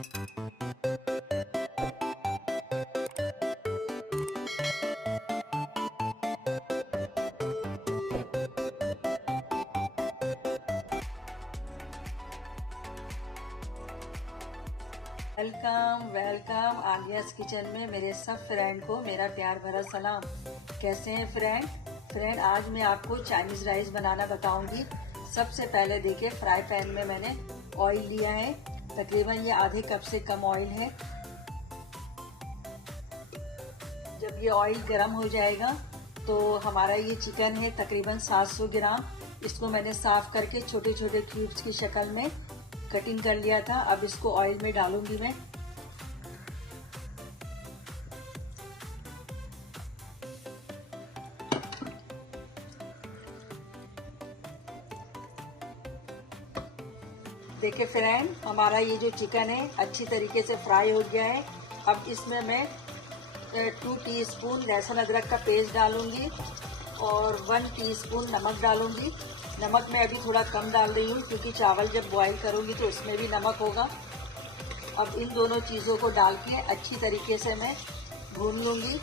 Welcome welcome आलियाज़ kitchen में मेरे सब फ्रेंड को मेरा प्यार भरा सलाम। कैसे हैं फ्रेंड आज मैं आपको चाइनीज़ राइस बनाना बताऊंगी। सबसे पहले देखिए, फ्राई पैन में मैंने ऑयल लिया है, तकरीबन ये आधे कप से कम ऑयल है। जब ये ऑयल गर्म हो जाएगा तो हमारा ये चिकन है तकरीबन 700 ग्राम। इसको मैंने साफ करके छोटे छोटे क्यूब्स की शक्ल में कटिंग कर लिया था। अब इसको ऑयल में डालूंगी मैं। देखिए फ्रेंड, हमारा ये जो चिकन है अच्छी तरीके से फ्राई हो गया है। अब इसमें मैं 2 टीस्पून लहसुन अदरक का पेस्ट डालूंगी और 1 टीस्पून नमक डालूंगी। नमक मैं अभी थोड़ा कम डाल रही हूँ क्योंकि चावल जब बॉईल करूँगी तो उसमें भी नमक होगा। अब इन दोनों चीज़ों को डाल के अच्छी तरीके से मैं भून लूँगी।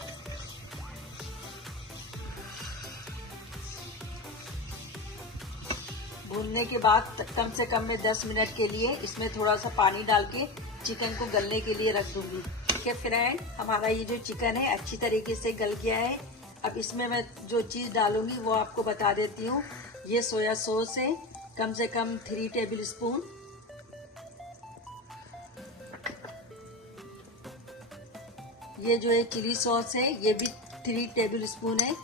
भूनने के बाद कम से कम मैं 10 मिनट के लिए इसमें थोड़ा सा पानी डाल के चिकन को गलने के लिए रख दूँगी। ठीक है फ्रेंड, हमारा ये जो चिकन है अच्छी तरीके से गल गया है। अब इसमें मैं जो चीज़ डालूँगी वो आपको बता देती हूँ। ये सोया सॉस है, कम से कम 3 टेबल स्पून। ये जो है चिली सॉस है, ये भी 3 टेबल स्पून है।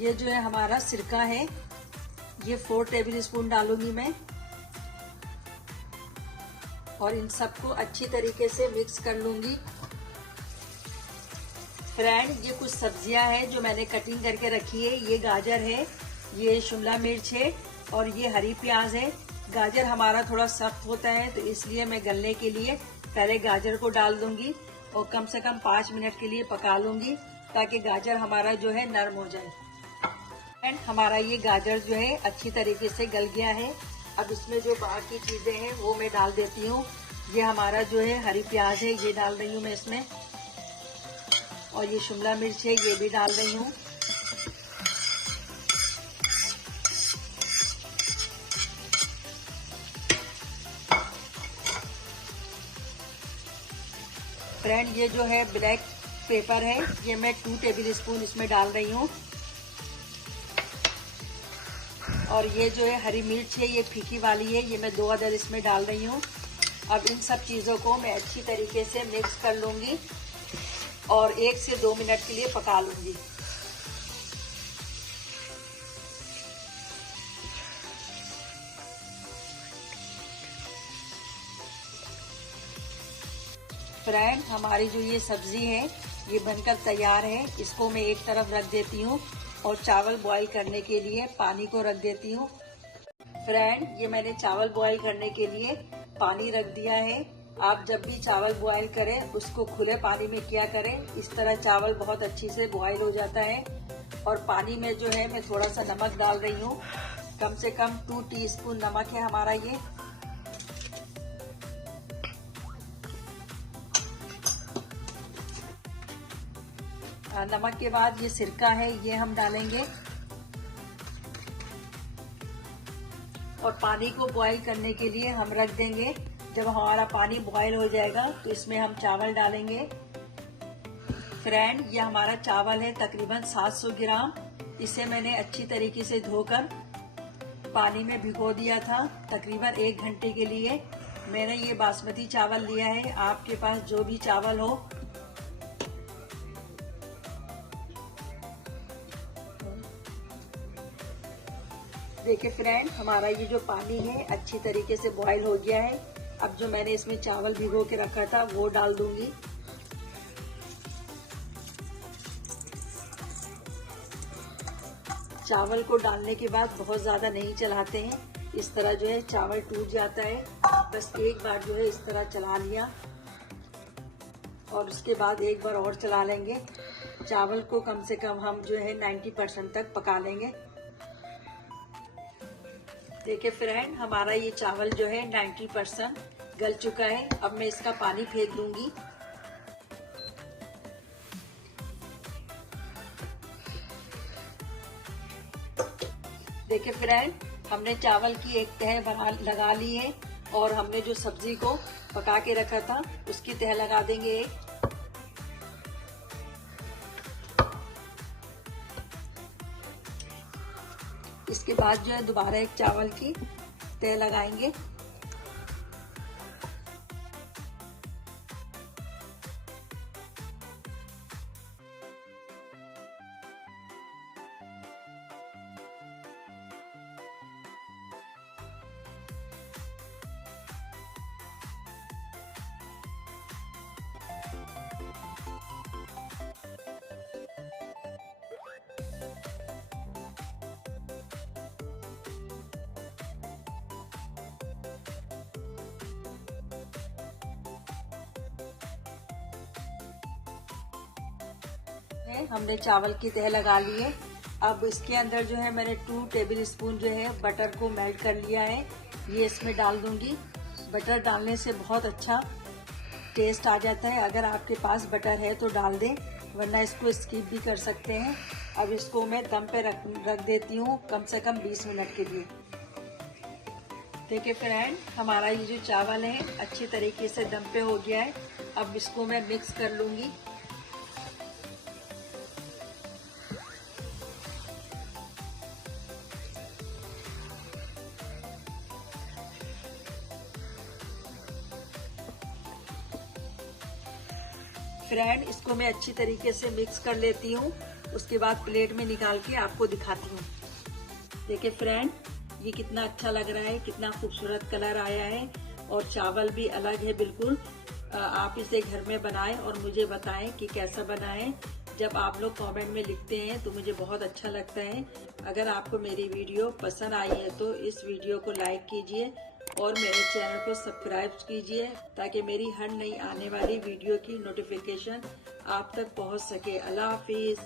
ये जो है हमारा सिरका है, ये 4 टेबल स्पून डालूंगी मैं। और इन सबको अच्छी तरीके से मिक्स कर लूंगी। फ्रेंड, ये कुछ सब्जियां हैं जो मैंने कटिंग करके रखी है। ये गाजर है, ये शिमला मिर्च है और ये हरी प्याज है। गाजर हमारा थोड़ा सख्त होता है तो इसलिए मैं गलने के लिए पहले गाजर को डाल दूंगी और कम से कम 5 मिनट के लिए पका लूंगी ताकि गाजर हमारा जो है नरम हो जाए। एंड हमारा ये गाजर जो है अच्छी तरीके से गल गया है। अब इसमें जो बाकी चीजें हैं वो मैं डाल देती हूँ। ये हमारा जो है हरी प्याज है, ये डाल रही हूँ मैं इसमें। और ये शिमला मिर्च है, ये भी डाल रही हूँ। फ्रेंड, ये जो है ब्लैक पेपर है, ये मैं 2 टेबल स्पून इसमें डाल रही हूँ। और ये जो है हरी मिर्च है, ये फीकी वाली है, ये मैं 2 अदर इसमें डाल रही हूँ। अब इन सब चीज़ों को मैं अच्छी तरीके से मिक्स कर लूँगी और 1 से 2 मिनट के लिए पका लूँगी। फ्रेंड, हमारी जो ये सब्जी है ये बनकर तैयार है। इसको मैं एक तरफ रख देती हूँ और चावल बॉईल करने के लिए पानी को रख देती हूँ। फ्रेंड, ये मैंने चावल बॉईल करने के लिए पानी रख दिया है। आप जब भी चावल बॉईल करें उसको खुले पानी में किया करें, इस तरह चावल बहुत अच्छी से बॉईल हो जाता है। और पानी में जो है मैं थोड़ा सा नमक डाल रही हूँ, कम से कम 2 टीस्पून नमक है हमारा ये। नमक के बाद ये सिरका है, ये हम डालेंगे। और पानी को बॉईल करने के लिए हम रख देंगे। जब हमारा पानी बॉईल हो जाएगा तो इसमें हम चावल डालेंगे। फ्रेंड, ये हमारा चावल है तकरीबन 700 ग्राम। इसे मैंने अच्छी तरीके से धोकर पानी में भिगो दिया था तकरीबन 1 घंटे के लिए। मैंने ये बासमती चावल लिया है, आपके पास जो भी चावल हो। देखिए फ्रेंड, हमारा ये जो पानी है अच्छी तरीके से बॉईल हो गया है। अब जो मैंने इसमें चावल भिगो के रखा था वो डाल दूंगी। चावल को डालने के बाद बहुत ज्यादा नहीं चलाते हैं, इस तरह जो है चावल टूट जाता है। बस एक बार जो है इस तरह चला लिया और उसके बाद एक बार और चला लेंगे। चावल को कम से कम हम जो है 90% तक पका लेंगे। देखिए फ्रेंड, हमारा ये चावल जो है 90% गल चुका है। अब मैं इसका पानी फेंक दूंगी। देखिए फ्रेंड, हमने चावल की एक तह लगा ली है और हमने जो सब्जी को पका के रखा था उसकी तह लगा देंगे एक। इसके बाद जो है दोबारा एक चावल की तह लगाएंगे। हमने चावल की तह लगा ली है। अब इसके अंदर जो है मैंने 2 टेबल स्पून जो है बटर को मेल्ट कर लिया है, ये इसमें डाल दूंगी। बटर डालने से बहुत अच्छा टेस्ट आ जाता है। अगर आपके पास बटर है तो डाल दें, वरना इसको स्किप भी कर सकते हैं। अब इसको मैं दम पे रख देती हूँ कम से कम 20 मिनट के लिए। देखिए फ्रेंड, हमारा ये जो चावल है अच्छी तरीके से दम पे हो गया है। अब इसको मैं मिक्स कर लूंगी। फ्रेंड, इसको मैं अच्छी तरीके से मिक्स कर लेती हूँ। उसके बाद प्लेट में निकाल के आपको दिखाती हूँ। देखिए फ्रेंड, ये कितना अच्छा लग रहा है, कितना खूबसूरत कलर आया है और चावल भी अलग है बिल्कुल। आप इसे घर में बनाएं और मुझे बताएं कि कैसा बना है। जब आप लोग कमेंट में लिखते हैं तो मुझे बहुत अच्छा लगता है। अगर आपको मेरी वीडियो पसंद आई है तो इस वीडियो को लाइक कीजिए और मेरे चैनल को सब्सक्राइब कीजिए ताकि मेरी हर नई आने वाली वीडियो की नोटिफिकेशन आप तक पहुंच सके। अल्लाह हाफिज।